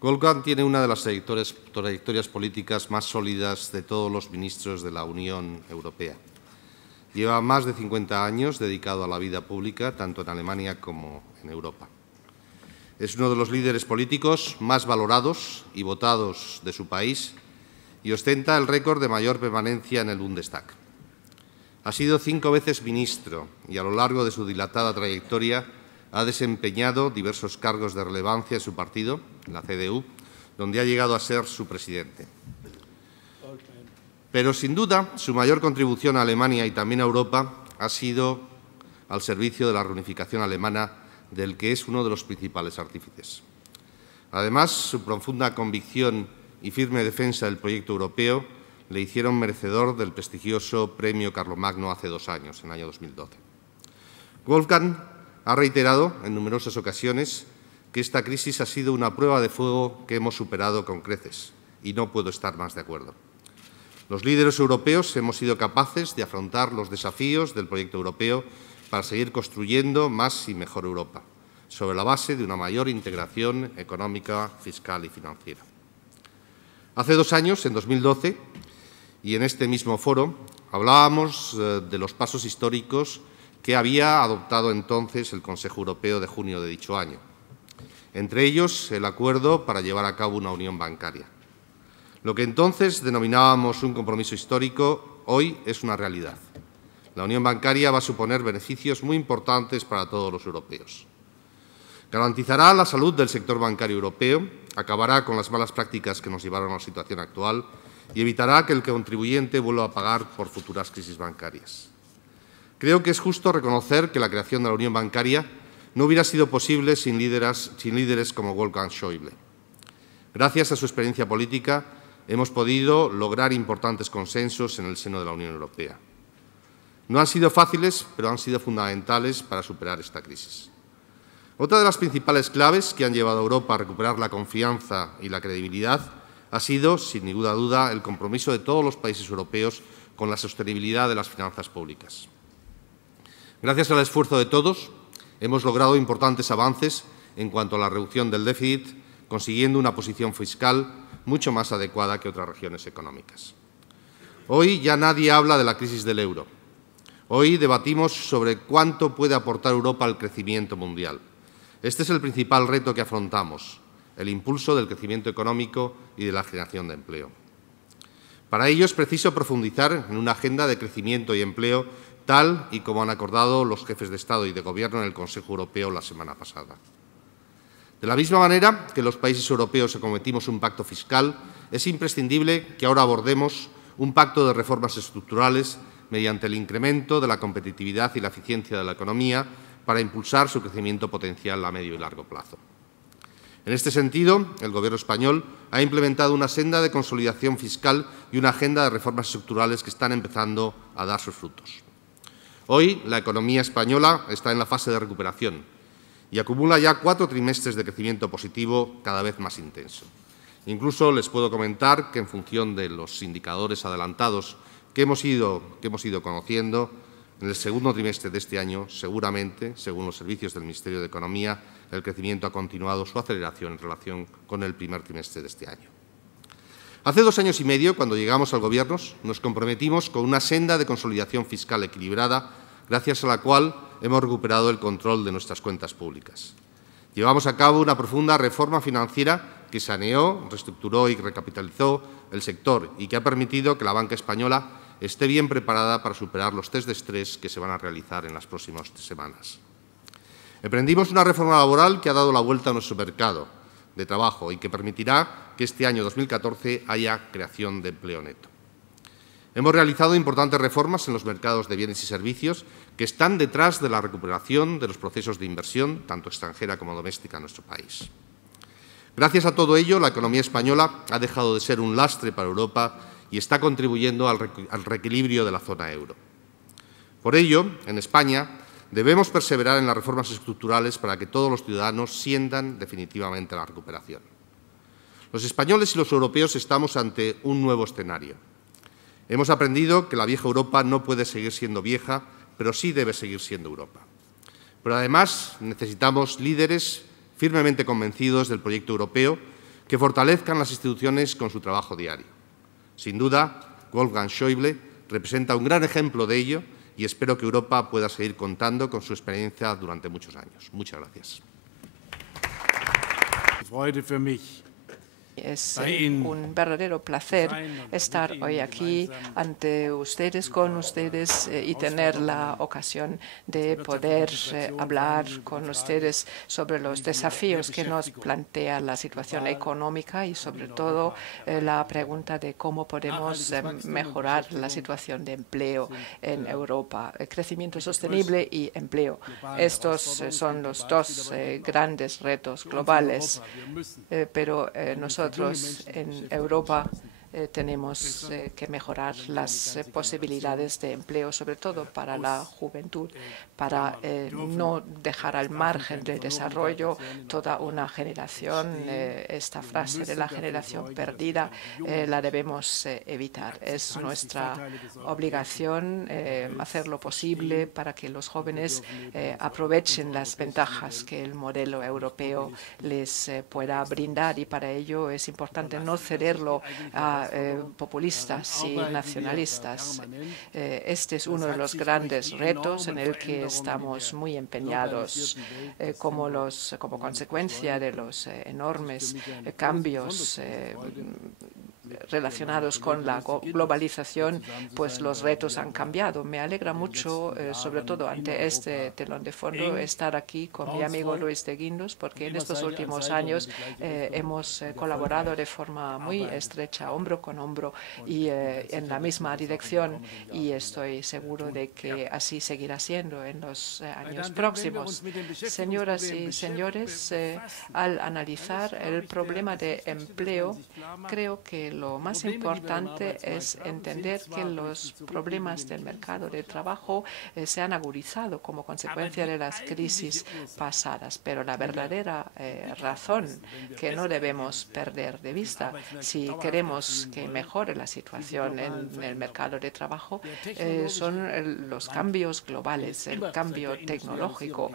Wolfgang tiene una de las trayectorias políticas más sólidas de todos los ministros de la Unión Europea. Lleva más de 50 años dedicado a la vida pública, tanto en Alemania como en Europa. Es uno de los líderes políticos más valorados y votados de su país y ostenta el récord de mayor permanencia en el Bundestag. Ha sido 5 veces ministro y a lo largo de su dilatada trayectoria ha desempeñado diversos cargos de relevancia en su partido, la CDU, donde ha llegado a ser su presidente. Pero, sin duda, su mayor contribución a Alemania y también a Europa ha sido al servicio de la reunificación alemana, del que es uno de los principales artífices. Además, su profunda convicción y firme defensa del proyecto europeo le hicieron merecedor del prestigioso Premio Carlomagno hace 2 años, en el año 2012. Wolfgang ha reiterado en numerosas ocasiones que esta crisis ha sido una prueba de fuego que hemos superado con creces, y no puedo estar más de acuerdo. Los líderes europeos hemos sido capaces de afrontar los desafíos del proyecto europeo para seguir construyendo más y mejor Europa, sobre la base de una mayor integración económica, fiscal y financiera. Hace 2 años, en 2012, y en este mismo foro, hablábamos de los pasos históricos que había adoptado entonces el Consejo Europeo de junio de dicho año. Entre ellos, el acuerdo para llevar a cabo una unión bancaria. Lo que entonces denominábamos un compromiso histórico, hoy es una realidad. La unión bancaria va a suponer beneficios muy importantes para todos los europeos. Garantizará la salud del sector bancario europeo, acabará con las malas prácticas que nos llevaron a la situación actual y evitará que el contribuyente vuelva a pagar por futuras crisis bancarias. Creo que es justo reconocer que la creación de la unión bancaria no hubiera sido posible sin líderes como Wolfgang Schäuble. Gracias a su experiencia política, hemos podido lograr importantes consensos en el seno de la Unión Europea. No han sido fáciles, pero han sido fundamentales para superar esta crisis. Otra de las principales claves que han llevado a Europa a recuperar la confianza y la credibilidad ha sido, sin ninguna duda, el compromiso de todos los países europeos con la sostenibilidad de las finanzas públicas. Gracias al esfuerzo de todos, hemos logrado importantes avances en cuanto a la reducción del déficit, consiguiendo una posición fiscal mucho más adecuada que otras regiones económicas. Hoy ya nadie habla de la crisis del euro. Hoy debatimos sobre cuánto puede aportar Europa al crecimiento mundial. Este es el principal reto que afrontamos, el impulso del crecimiento económico y de la generación de empleo. Para ello es preciso profundizar en una agenda de crecimiento y empleo tal y como han acordado los jefes de Estado y de Gobierno en el Consejo Europeo la semana pasada. De la misma manera que los países europeos acometimos un pacto fiscal, es imprescindible que ahora abordemos un pacto de reformas estructurales mediante el incremento de la competitividad y la eficiencia de la economía para impulsar su crecimiento potencial a medio y largo plazo. En este sentido, el Gobierno español ha implementado una senda de consolidación fiscal y una agenda de reformas estructurales que están empezando a dar sus frutos. Hoy, la economía española está en la fase de recuperación y acumula ya 4 trimestres de crecimiento positivo cada vez más intenso. Incluso les puedo comentar que, en función de los indicadores adelantados que hemos ido conociendo, en el segundo trimestre de este año, seguramente, según los servicios del Ministerio de Economía, el crecimiento ha continuado su aceleración en relación con el primer trimestre de este año. Hace 2 años y medio, cuando llegamos al Gobierno, nos comprometimos con una senda de consolidación fiscal equilibrada, gracias a la cual hemos recuperado el control de nuestras cuentas públicas. Llevamos a cabo una profunda reforma financiera que saneó, reestructuró y recapitalizó el sector y que ha permitido que la banca española esté bien preparada para superar los test de estrés que se van a realizar en las próximas semanas. Emprendimos una reforma laboral que ha dado la vuelta a nuestro mercado de trabajo y que permitirá que este año 2014 haya creación de empleo neto. Hemos realizado importantes reformas en los mercados de bienes y servicios que están detrás de la recuperación de los procesos de inversión, tanto extranjera como doméstica, en nuestro país. Gracias a todo ello, la economía española ha dejado de ser un lastre para Europa y está contribuyendo al reequilibrio de la zona euro. Por ello, en España, debemos perseverar en las reformas estructurales para que todos los ciudadanos sientan definitivamente la recuperación. Los españoles y los europeos estamos ante un nuevo escenario. Hemos aprendido que la vieja Europa no puede seguir siendo vieja, pero sí debe seguir siendo Europa. Pero además necesitamos líderes firmemente convencidos del proyecto europeo que fortalezcan las instituciones con su trabajo diario. Sin duda, Wolfgang Schäuble representa un gran ejemplo de ello y espero que Europa pueda seguir contando con su experiencia durante muchos años. Muchas gracias. Es un verdadero placer estar hoy aquí ante ustedes, con ustedes y tener la ocasión de poder hablar con ustedes sobre los desafíos que nos plantea la situación económica y, sobre todo, la pregunta de cómo podemos mejorar la situación de empleo en Europa. Crecimiento sostenible y empleo. Estos son los dos grandes retos globales, pero nosotros en Europa tenemos que mejorar las posibilidades de empleo, sobre todo para la juventud, para no dejar al margen del desarrollo toda una generación. Esta frase de la generación perdida la debemos evitar. Es nuestra obligación hacer lo posible para que los jóvenes aprovechen las ventajas que el modelo europeo les pueda brindar, y para ello es importante no cederlo a populistas y nacionalistas. Este es uno de los grandes retos en el que estamos muy empeñados como consecuencia de los enormes cambios relacionados con la globalización, pues los retos han cambiado. Me alegra mucho, sobre todo ante este telón de fondo, estar aquí con mi amigo Luis de Guindos, porque en estos últimos años hemos colaborado de forma muy estrecha, hombro con hombro y en la misma dirección, y estoy seguro de que así seguirá siendo en los años próximos. Señoras y señores, al analizar el problema de empleo, creo que lo más importante es entender que los problemas del mercado de trabajo se han agudizado como consecuencia de las crisis pasadas, pero la verdadera razón que no debemos perder de vista si queremos que mejore la situación en el mercado de trabajo son los cambios globales, el cambio tecnológico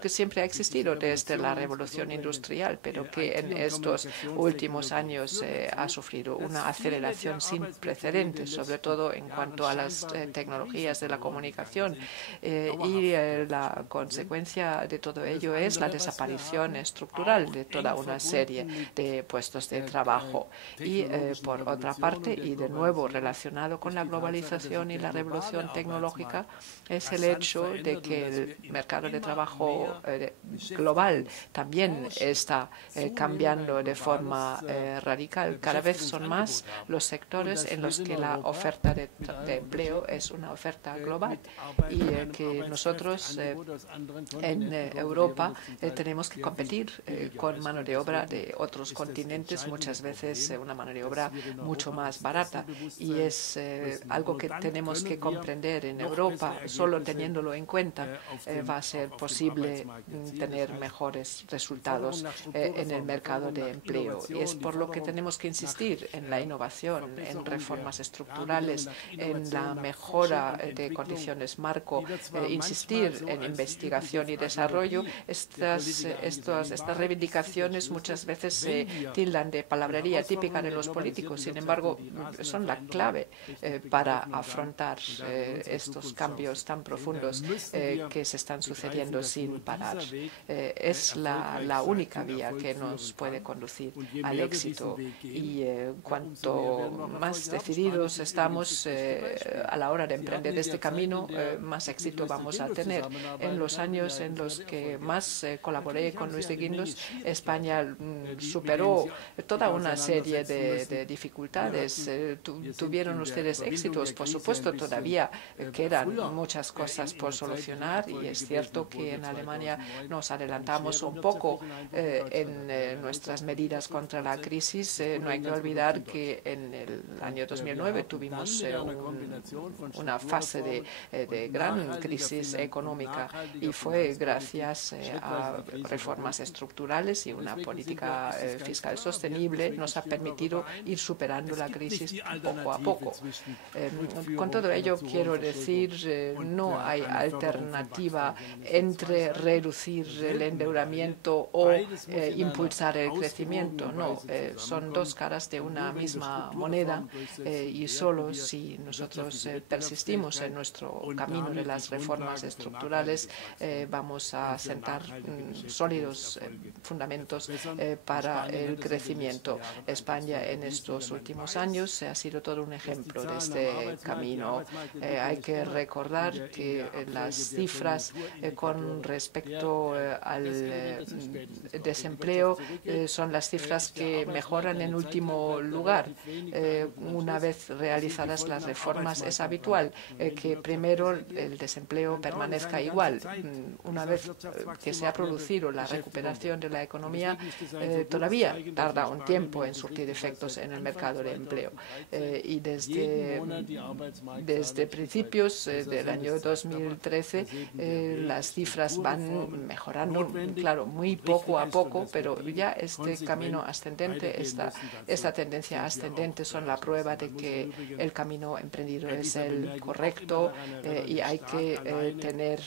que siempre ha existido desde la revolución industrial, pero que en estos últimos años ha sufrido una aceleración sin precedentes, sobre todo en cuanto a las tecnologías de la comunicación. Y la consecuencia de todo ello es la desaparición estructural de toda una serie de puestos de trabajo. Y, por otra parte, y de nuevo relacionado con la globalización y la revolución tecnológica, es el hecho de que el mercado de trabajo global también está cambiando de forma radical. Cada vez son más los sectores en los que la oferta de empleo es una oferta global, y que nosotros en Europa tenemos que competir con mano de obra de otros continentes, muchas veces una mano de obra mucho más barata, y es algo que tenemos que comprender en Europa. Solo teniéndolo en cuenta va a ser posible tener mejores resultados en el mercado de empleo, y es por lo que tenemos que insistir en la innovación, en reformas estructurales, en la mejora de condiciones marco, insistir en investigación y desarrollo. Estas reivindicaciones muchas veces se tildan de palabrería típica de los políticos, sin embargo, son la clave para afrontar estos cambios tan profundos que se están sucediendo sin parar. Es la única vía que nos puede conducir al éxito, y cuanto más decididos estamos a la hora de emprender este camino, más éxito vamos a tener. En los años en los que más colaboré con Luis de Guindos, España superó toda una serie de dificultades. Tuvieron ustedes éxitos, por supuesto, todavía quedan muchas cosas por solucionar, y es cierto que en Alemania nos adelantamos un poco en nuestras medidas contra la crisis, no hay que olvidar que en el año 2009 tuvimos una fase de gran crisis económica y fue gracias a reformas estructurales y una política fiscal sostenible nos ha permitido ir superando la crisis poco a poco. Con todo ello quiero decir, no hay alternativa entre reducir el endeudamiento o impulsar el crecimiento. No, son dos caras de una misma moneda y solo si nosotros persistimos en nuestro camino de las reformas estructurales vamos a sentar sólidos fundamentos para el crecimiento. España en estos últimos años ha sido todo un ejemplo de este camino. Hay que recordar que las cifras con respecto al desempleo son las cifras que mejoran en último lugar. Una vez realizadas las reformas es habitual que primero el desempleo permanezca igual. Una vez que se ha producido la recuperación de la economía, todavía tarda un tiempo en surtir efectos en el mercado de empleo. Y desde principios del año 2013 las cifras van mejorando, claro, muy poco a poco, pero ya este camino ascendente, esta tendencia ascendente son la prueba de que el camino emprendido es el correcto y hay que tener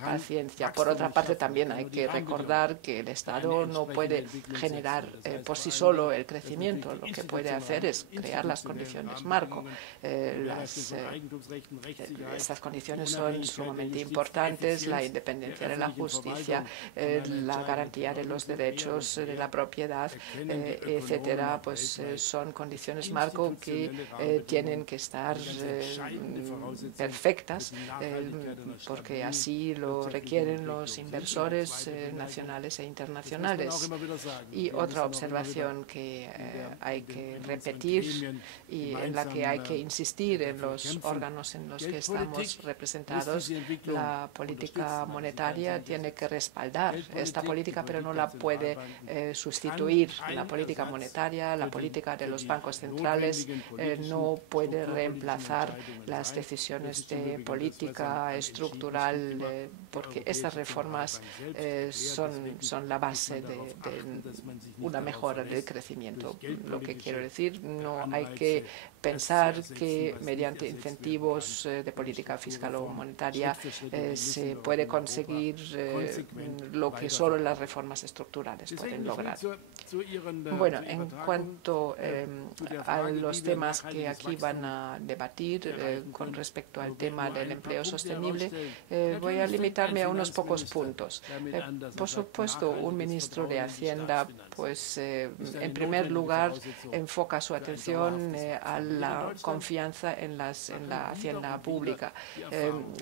paciencia. Por otra parte, también hay que recordar que el Estado no puede generar por sí solo el crecimiento. Lo que puede hacer es crear las condiciones marco. Estas condiciones son sumamente importantes: la independencia de la justicia, la garantía de los derechos de la propiedad, etcétera. Pues son condiciones marco que tienen que estar perfectas porque así lo requieren los inversores nacionales e internacionales. Y otra observación que hay que repetir y en la que hay que insistir en los órganos en los que estamos representados: la política monetaria tiene que respaldar esta política, pero no la puede sustituir. La política monetaria, la política de los bancos centrales no puede reemplazar las decisiones de política estructural, porque estas reformas son la base de una mejora del crecimiento. Lo que quiero decir, no hay que pensar que mediante incentivos de política fiscal o monetaria se puede conseguir lo que solo las reformas estructurales pueden lograr. Bueno, en cuanto a los temas que aquí van a debatir con respecto al tema del empleo sostenible, voy a limitarme a unos pocos puntos. Por supuesto, un ministro de Hacienda, pues en primer lugar, enfoca su atención a la confianza en la hacienda pública.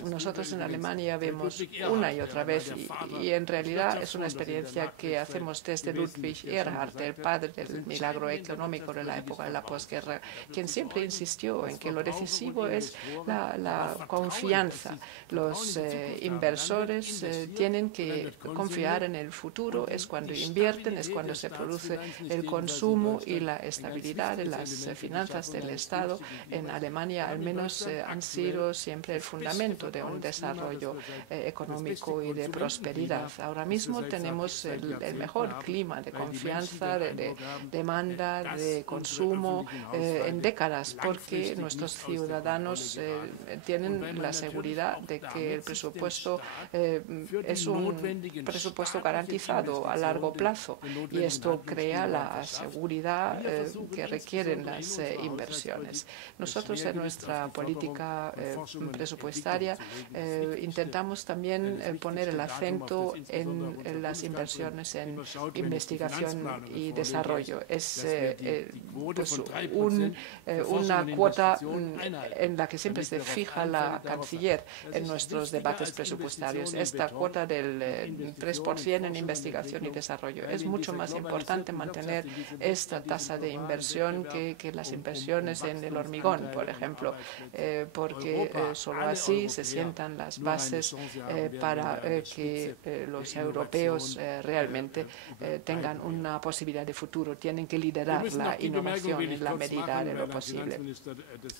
Nosotros en Alemania vemos una y otra vez, y en realidad es una experiencia que hacemos desde Ludwig Erhard, el padre del milagro económico de la época de la posguerra, quien siempre insistió en que lo decisivo es la confianza. Los inversores tienen que confiar en el futuro, es cuando invierten, es cuando se produce el consumo y la estabilidad de las finanzas del Estado. En Alemania, al menos, han sido siempre el fundamento de un desarrollo económico y de prosperidad. Ahora mismo tenemos el mejor clima de confianza, de demanda, de consumo en décadas, porque nuestros ciudadanos tienen la seguridad de que el presupuesto es un presupuesto garantizado a largo plazo, y esto crea la seguridad que requieren las inversiones. Nosotros en nuestra política presupuestaria intentamos también poner el acento en las inversiones en investigación y desarrollo. Es pues una cuota en la que siempre se fija la canciller en nuestros debates presupuestarios. Esta cuota del 3% en investigación y desarrollo. Es mucho más importante mantener esta tasa de inversión que las inversiones en el hormigón, por ejemplo, porque solo así se sientan las bases para que los europeos realmente tengan una posibilidad de futuro. Tienen tienen que liderar la innovación en la medida de lo posible.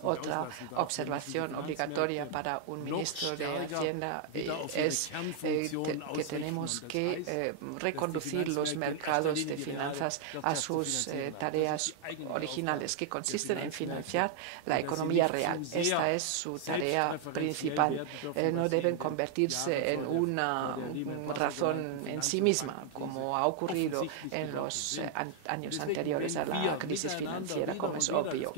Otra observación obligatoria para un ministro de Hacienda es que tenemos que reconducir los mercados de finanzas a sus tareas originales, que consisten en financiar la economía real. Esta es su tarea principal. No deben convertirse en una razón en sí misma, como ha ocurrido en los años anteriores a la crisis financiera, como es obvio.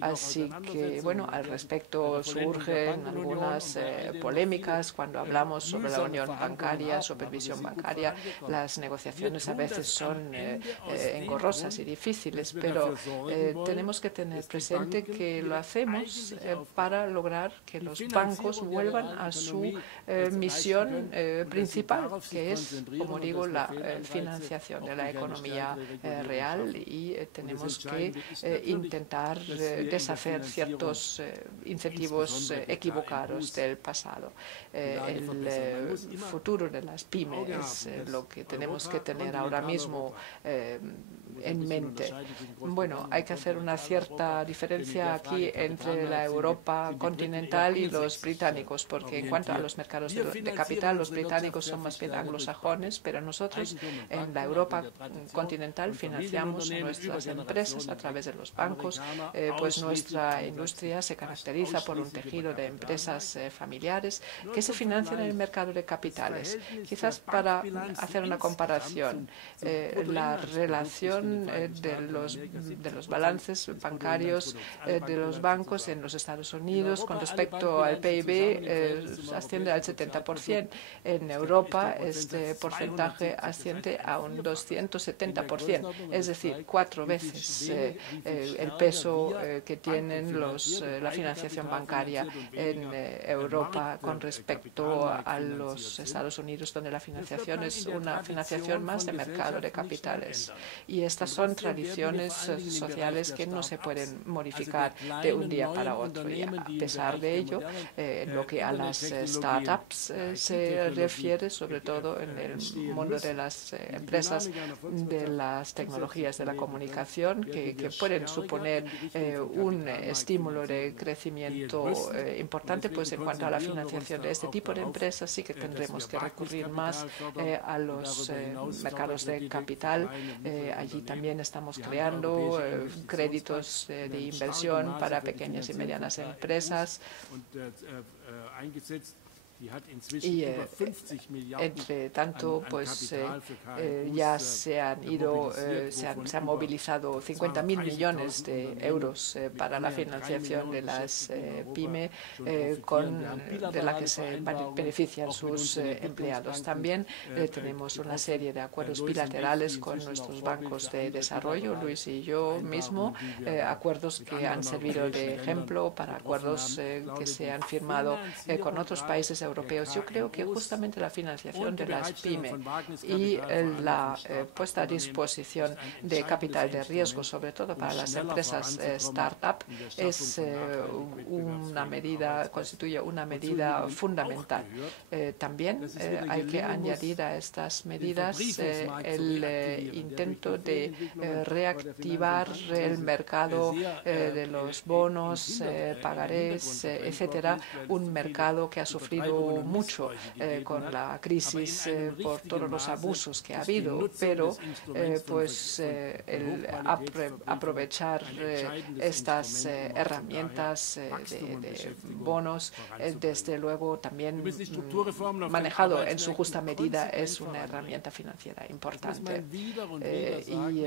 Así que, bueno, al respecto surgen algunas polémicas cuando hablamos sobre la unión bancaria, supervisión bancaria. Las negociaciones a veces son engorrosas y difíciles, pero tenemos que tener presente que lo hacemos para lograr que los bancos vuelvan a su misión principal, que es, como digo, la financiación de la economía real, y tenemos que intentar deshacer ciertos incentivos equivocados del pasado. El futuro de las pymes es lo que tenemos que tener ahora mismo en mente. Bueno, hay que hacer una cierta diferencia aquí entre la Europa continental y los británicos, porque en cuanto a los mercados de capital, los británicos son más bien anglosajones, pero nosotros en la Europa continental financiamos nuestras empresas a través de los bancos, pues nuestra industria se caracteriza por un tejido de empresas familiares que se financian en el mercado de capitales. Quizás para hacer una comparación, la relación de los balances bancarios de los bancos en los Estados Unidos con respecto al PIB asciende al 70%. En Europa este porcentaje asciende a un 270%, es decir, 4 veces el peso que tienen la financiación bancaria en Europa con respecto a los Estados Unidos, donde la financiación es una financiación más de mercado de capitales. Y estas son tradiciones sociales que no se pueden modificar de un día para otro. Y a pesar de ello, lo que a las startups se refiere, sobre todo en el mundo de las empresas de las tecnologías de la comunicación, que pueden suponer un estímulo de crecimiento importante, pues en cuanto a la financiación de este tipo de empresas sí que tendremos que recurrir más a los mercados de capital. Allí también estamos creando créditos de inversión para pequeñas y medianas empresas. Y entre tanto, pues ya se han movilizado 50.000 millones de euros para la financiación de las pyme, de la que se benefician sus empleados. También tenemos una serie de acuerdos bilaterales con nuestros bancos de desarrollo, Luis y yo mismo, acuerdos que han servido de ejemplo para acuerdos que se han firmado con otros países europeos. Yo creo que justamente la financiación de las pymes y la puesta a disposición de capital de riesgo, sobre todo para las empresas startup, constituye una medida fundamental. También hay que añadir a estas medidas el intento de reactivar el mercado de los bonos, pagarés, etcétera, un mercado que ha sufrido mucho con la crisis por todos los abusos que ha habido, pero pues el aprovechar estas herramientas de bonos, desde luego también manejado en su justa medida, es una herramienta financiera importante. Y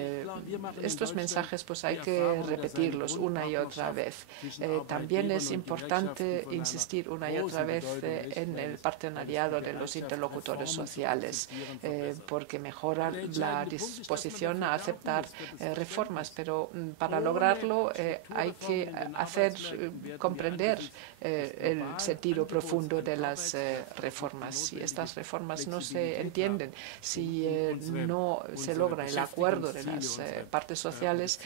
estos mensajes pues hay que repetirlos una y otra vez. También es importante insistir una y otra vez en el partenariado de los interlocutores sociales, porque mejora la disposición a aceptar reformas, pero para lograrlo hay que hacer comprender el sentido profundo de las reformas. Si estas reformas no se entienden, si no se logra el acuerdo de las partes sociales,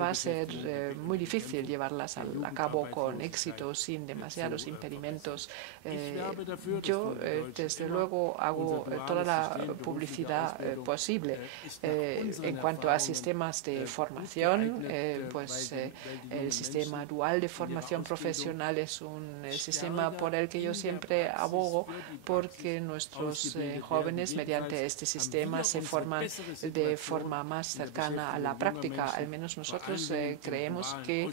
va a ser muy difícil llevarlas a cabo con éxito, sin demasiados impedimentos Yo, desde luego, hago toda la publicidad posible. En cuanto a sistemas de formación, pues el sistema dual de formación profesional es un sistema por el que yo siempre abogo, porque nuestros jóvenes, mediante este sistema, se forman de forma más cercana a la práctica. Al menos nosotros creemos que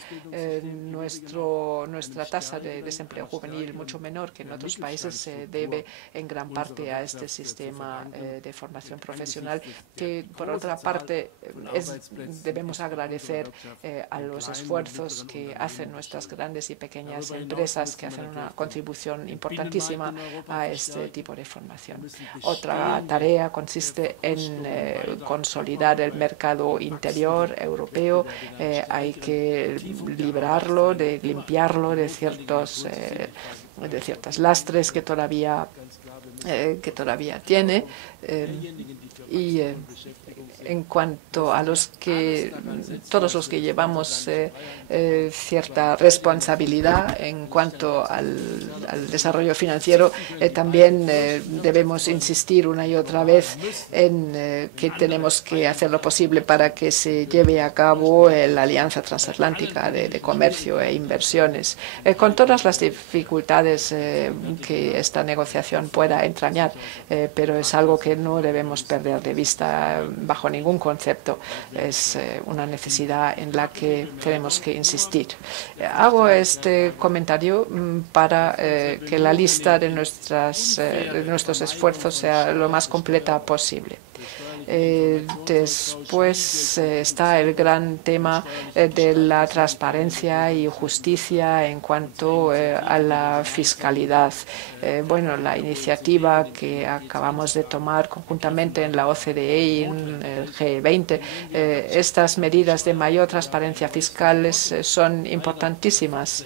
nuestra tasa de desempleo juvenil, mucho menor que en otros países, se debe en gran parte a este sistema de formación profesional, que por otra parte debemos agradecer a los esfuerzos que hacen nuestras grandes y pequeñas empresas, que hacen una contribución importantísima a este tipo de formación. Otra tarea consiste en consolidar el mercado interior europeo. Hay que librarlo, de limpiarlo de ciertas lastres que todavía tiene. Y en cuanto a todos los que llevamos cierta responsabilidad en cuanto al desarrollo financiero, también debemos insistir una y otra vez en que tenemos que hacer lo posible para que se lleve a cabo la Alianza Transatlántica de Comercio e Inversiones, con todas las dificultades que esta negociación pueda entrañar, pero es algo que no debemos perder de vista bajo ningún concepto. Es una necesidad en la que tenemos que insistir. Hago este comentario para que la lista de nuestros esfuerzos sea lo más completa posible. Después está el gran tema de la transparencia y justicia en cuanto a la fiscalidad. Bueno, la iniciativa que acabamos de tomar conjuntamente en la OCDE y en el G20, estas medidas de mayor transparencia fiscal son importantísimas,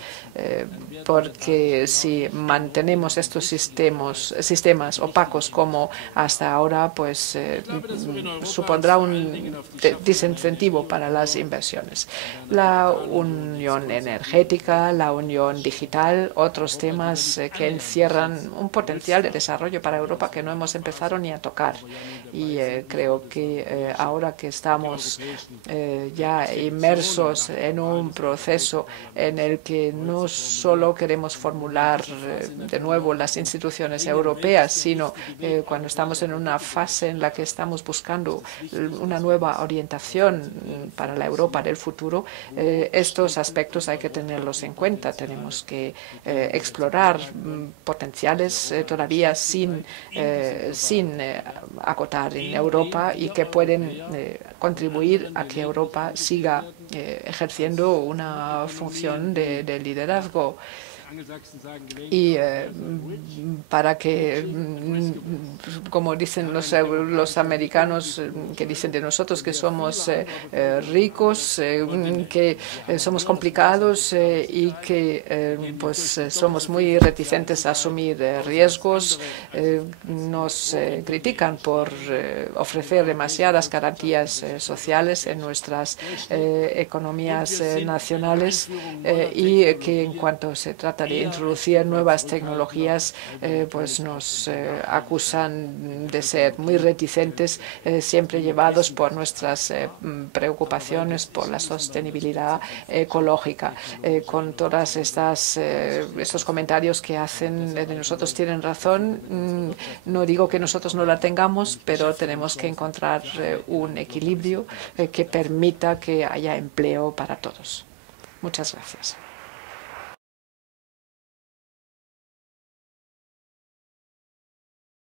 porque si mantenemos estos sistemas opacos como hasta ahora, pues supondrá un desincentivo para las inversiones. La unión energética, la unión digital, otros temas que encierran un potencial de desarrollo para Europa que no hemos empezado ni a tocar. Y creo que ahora que estamos ya inmersos en un proceso en el que no solo queremos formular de nuevo las instituciones europeas, sino cuando estamos en una fase en la que estamos buscando una nueva orientación para la Europa del futuro, estos aspectos hay que tenerlos en cuenta. Tenemos que explorar potenciales todavía sin acotar en Europa y que pueden contribuir a que Europa siga ejerciendo una función de liderazgo. Y para que, como dicen los americanos, que dicen de nosotros que somos ricos, que somos complicados y que pues somos muy reticentes a asumir riesgos, nos critican por ofrecer demasiadas garantías sociales en nuestras economías nacionales, y que en cuanto se trata de introducir nuevas tecnologías, pues nos acusan de ser muy reticentes, siempre llevados por nuestras preocupaciones por la sostenibilidad ecológica. Con todas estos comentarios que hacen de nosotros, tienen razón. No digo que nosotros no la tengamos, pero tenemos que encontrar un equilibrio que permita que haya empleo para todos. Muchas gracias.